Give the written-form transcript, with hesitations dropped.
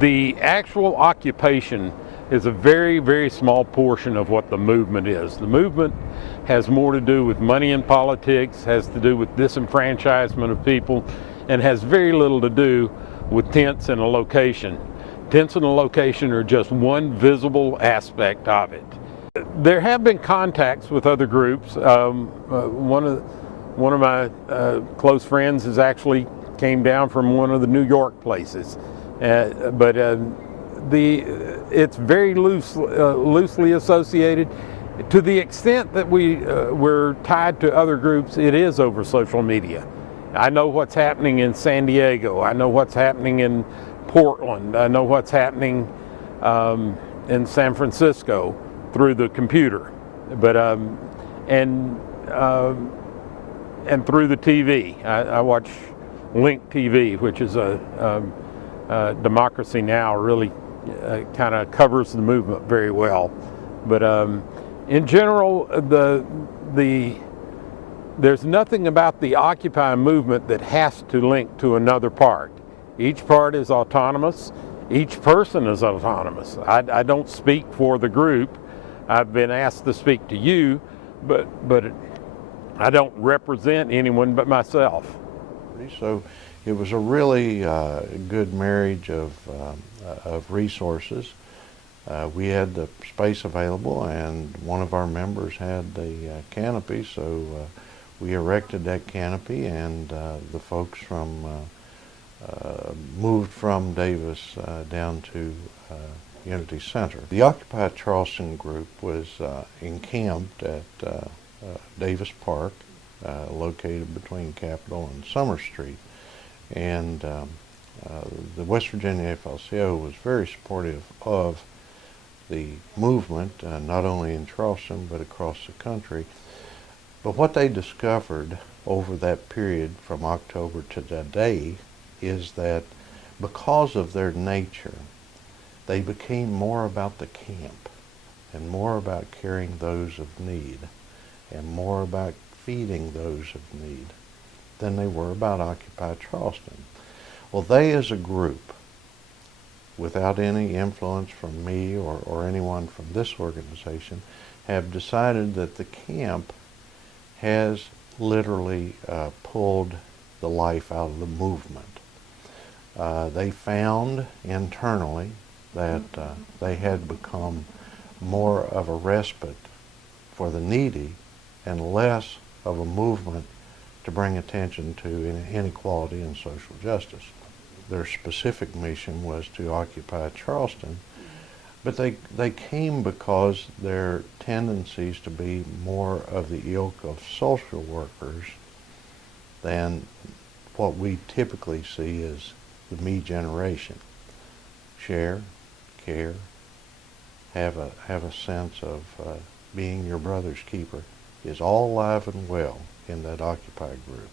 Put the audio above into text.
The actual occupation is a very, very small portion of what the movement is. The movement has more to do with money in politics, has to do with disenfranchisement of people, and has very little to do with tents and a location. Tents and a location are just one visible aspect of it. There have been contacts with other groups. One of my close friends is actually came down from one of the New York places, but it's very loosely associated. To the extent that we're tied to other groups, it is over social media. I know what's happening in San Diego. I know what's happening in Portland. I know what's happening in San Francisco through the computer, but and through the TV. I watch Link TV, which is a Democracy Now! Really kind of covers the movement very well. But in general, there's nothing about the Occupy movement that has to link to another part. Each part is autonomous. Each person is autonomous. I don't speak for the group. I've been asked to speak to you, but I don't represent anyone but myself. So it was a really good marriage of resources. We had the space available, and one of our members had the canopy, so we erected that canopy, and the folks from moved from Davis down to Unity Center. The Occupy Charleston group was encamped at Davis Park, located between Capitol and Summer Street, and the West Virginia AFL-CIO was very supportive of the movement, not only in Charleston but across the country. But what they discovered over that period from October to today is that because of their nature, they became more about the camp and more about carrying those of need and more about feeding those of need than they were about Occupy Charleston. Well, they as a group, without any influence from me or anyone from this organization, have decided that the camp has literally pulled the life out of the movement. They found internally that they had become more of a respite for the needy and less of a movement to bring attention to inequality and social justice. Their specific mission was to occupy Charleston, but they came because their tendencies to be more of the ilk of social workers than what we typically see as the me generation. Share, care, have a sense of being your brother's keeper is all alive and well in that Occupy group.